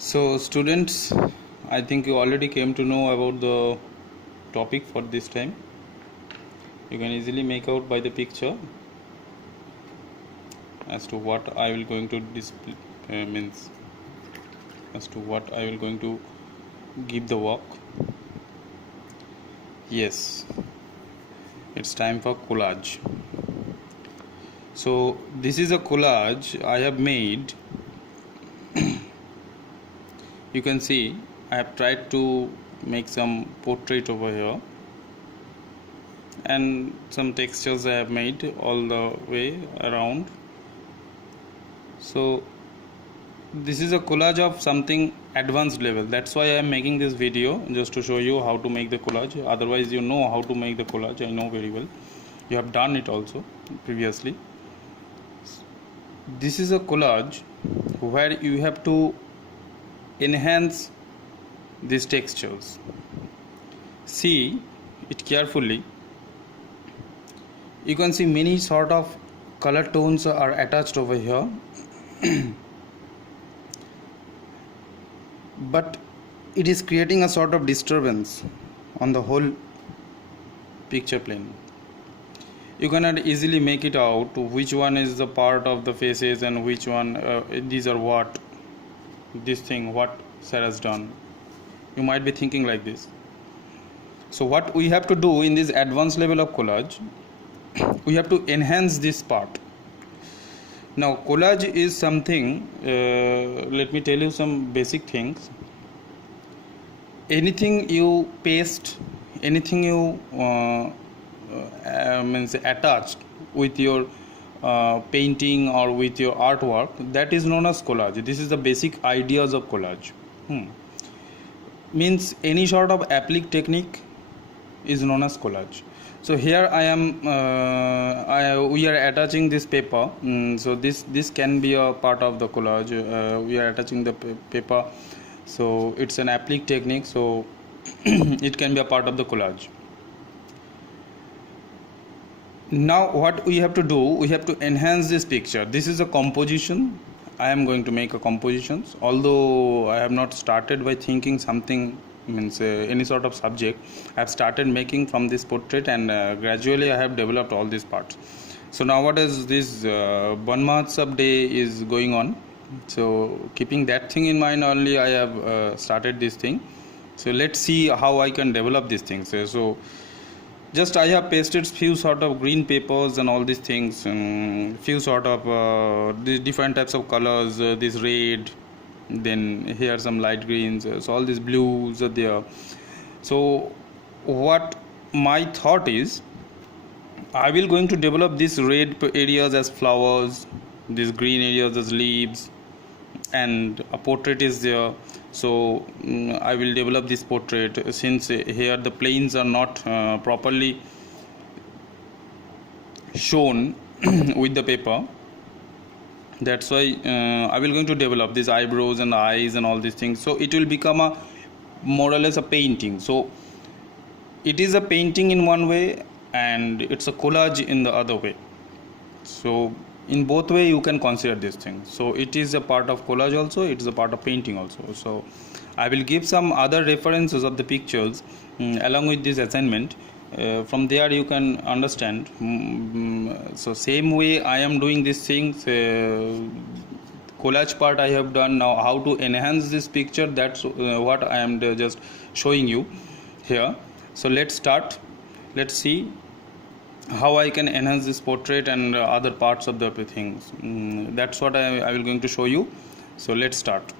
So students, I think you already came to know about the topic for this time. You can easily make out by the picture as to what I will going to display means as to what I will going to give the work. Yes, it's time for collage. So this is a collage I have made. You can see I have tried to make some portrait over here and some textures I have made all the way around. So this is a collage of something advanced level. That's why I am making this video, just to show you how to make the collage. Otherwise you know how to make the collage, I know very well. You have done it also previously. This is a collage where you have to enhance these textures. See it carefully. You can see many sort of color tones are attached over here. But it is creating a sort of disturbance on the whole picture plane. You cannot easily make it out which one is the part of the faces and which one these are what this thing what Sarah has done. You might be thinking like this. So what we have to do in this advanced level of collage, we have to enhance this part. Now collage is something, let me tell you some basic things. Anything you paste, anything you means attached with your painting or with your artwork, that is known as collage. This is the basic ideas of collage. Means any sort of applique technique is known as collage. So here I am we are attaching this paper, so this can be a part of the collage. We are attaching the paper, so it's an applique technique, so it can be a part of the collage. Now what we have to do, we have to enhance this picture. This is a composition. I am going to make a compositions, although I have not started by thinking something means any sort of subject. I have started making from this portrait, and gradually I have developed all these parts. So nowadays this Bon Mahotsav day is going on, so keeping that thing in mind only I have started this thing. So let's see how I can develop these things. So just I have pasted few sort of green papers and all these things, few sort of these different types of colors, this red, then here some light greens, so all these blues are there. So what my thought is, I will going to develop these red areas as flowers, these green areas as leaves, and a portrait is there. So I will develop this portrait, since here the planes are not properly shown with the paper. That's why I will going to develop these eyebrows and eyes and all these things, so it will become a more or less a painting. So it is a painting in one way and it's a collage in the other way. So in both way you can consider this thing. So it is a part of collage also, it is a part of painting also. So I will give some other references of the pictures along with this assignment. From there you can understand. So same way I am doing these things, collage part I have done. Now how to enhance this picture, that's what I am just showing you here. So let's start. Let's see how I can enhance this portrait and other parts of the things. That's what I will going to show you. So let's start.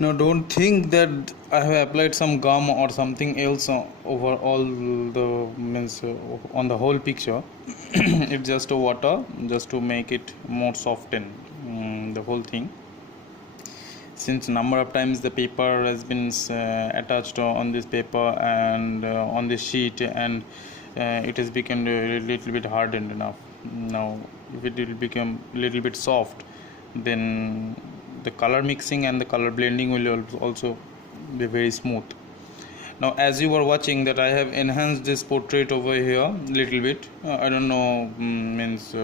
Now don't think that I have applied some gum or something else over all the means on the whole picture. It's just a water just to make it more soften the whole thing. Since number of times the paper has been attached on this paper and on this sheet, and it has become a little bit hardened enough. Now if it will become a little bit soft, then the color mixing and the color blending will also be very smooth. Now as you were watching that I have enhanced this portrait over here little bit. I don't know, means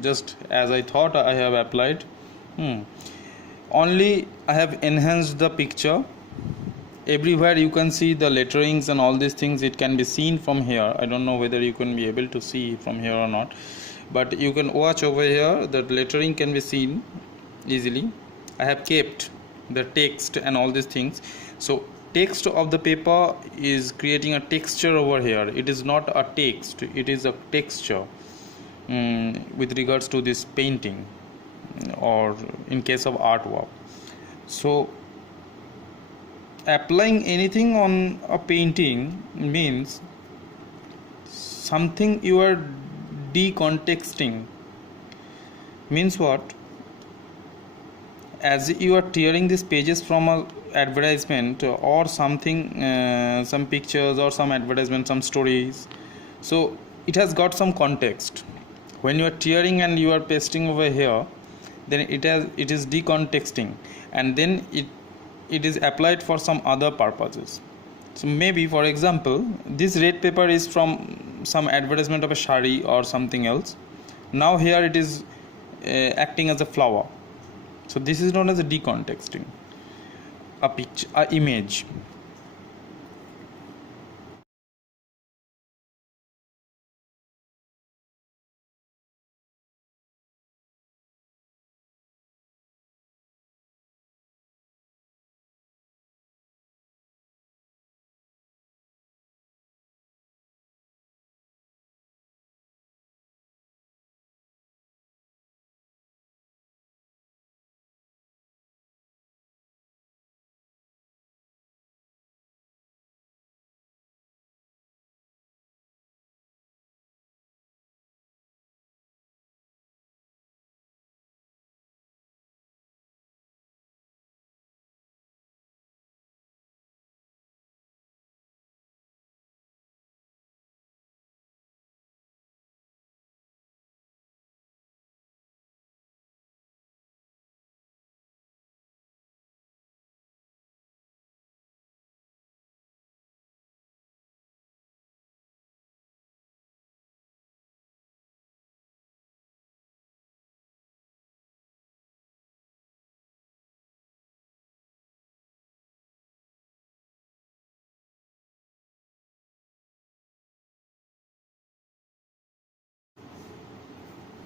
just as I thought I have applied. Only I have enhanced the picture. Everywhere you can see the letterings and all these things, it can be seen from here. I don't know whether you can be able to see from here or not, but you can watch over here that lettering can be seen easily. I have kept the text and all these things. So text of the paper is creating a texture over here. It is not a text, it is a texture with regards to this painting or in case of artwork. So applying anything on a painting means something you are decontexting. Means what? As you are tearing these pages from a advertisement or something, some pictures or some advertisement, some stories, so it has got some context. When you are tearing and you are pasting over here, then it is decontexting, and then it is applied for some other purposes. So maybe for example this red paper is from some advertisement of a shari or something else. Now here it is acting as a flower. So this is known as a decontexting a picture, a image.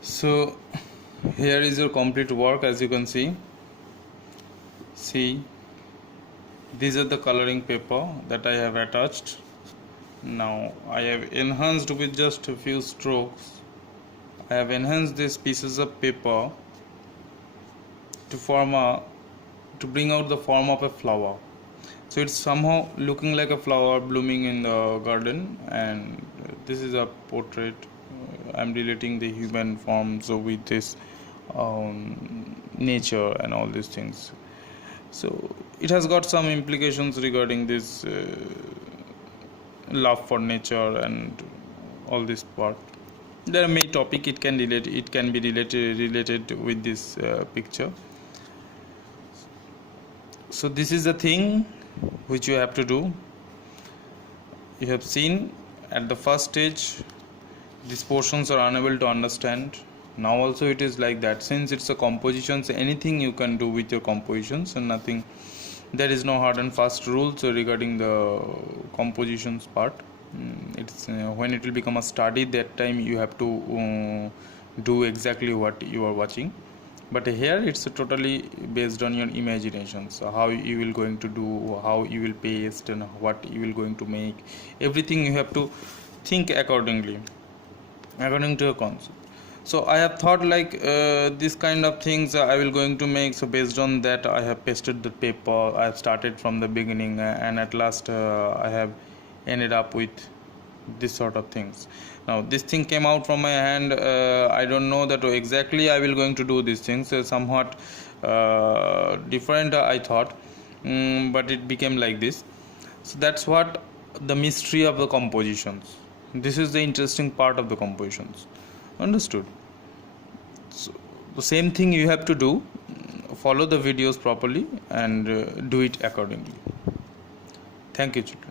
So here is your complete work. As you can see, these are the coloring paper that I have attached. Now I have enhanced with just a few strokes. I have enhanced these pieces of paper to bring out the form of a flower. So it's somehow looking like a flower blooming in the garden, and this is a portrait. I'm relating the human forms with this nature and all these things. So it has got some implications regarding this love for nature and all this part. There are many topic it can be related with this picture. So this is the thing which you have to do. You have seen at the first stage these portions are unable to understand. Now also it is like that. Since it's a composition, so anything you can do with your compositions and nothing, there is no hard and fast rules regarding the compositions part. It's when it will become a study, that time you have to do exactly what you are watching. But here it's totally based on your imagination. So how you will going to do, how you will paste, and what you will going to make, everything you have to think accordingly, according to a concept. So I have thought like this kind of things I will going to make. So based on that I have pasted the paper. I have started from the beginning, and at last I have ended up with this sort of things. Now this thing came out from my hand. I don't know that exactly I will going to do these things. Somewhat different I thought, but it became like this. So that's what the mystery of the compositions. This is the interesting part of the compositions. Understood? So the same thing you have to do. Follow the videos properly and do it accordingly. Thank you, children.